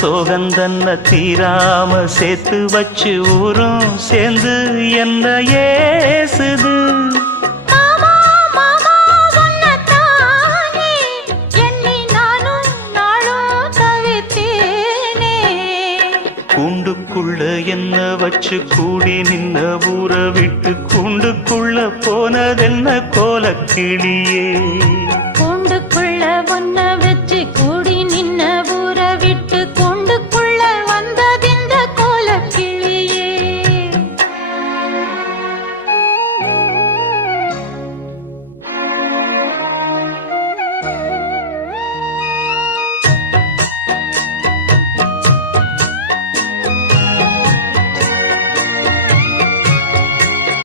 சோகந்தன்ன தீராம சேர்த்து வச்சு ஊரும் சேர்ந்து என்ன ஏசுது. கூண்டுக்குள்ள என்ன வச்சு கூடி நின்ன ஊற விட்டு கூண்டுக்குள்ள போனதென்ன கோலக்கிளியே.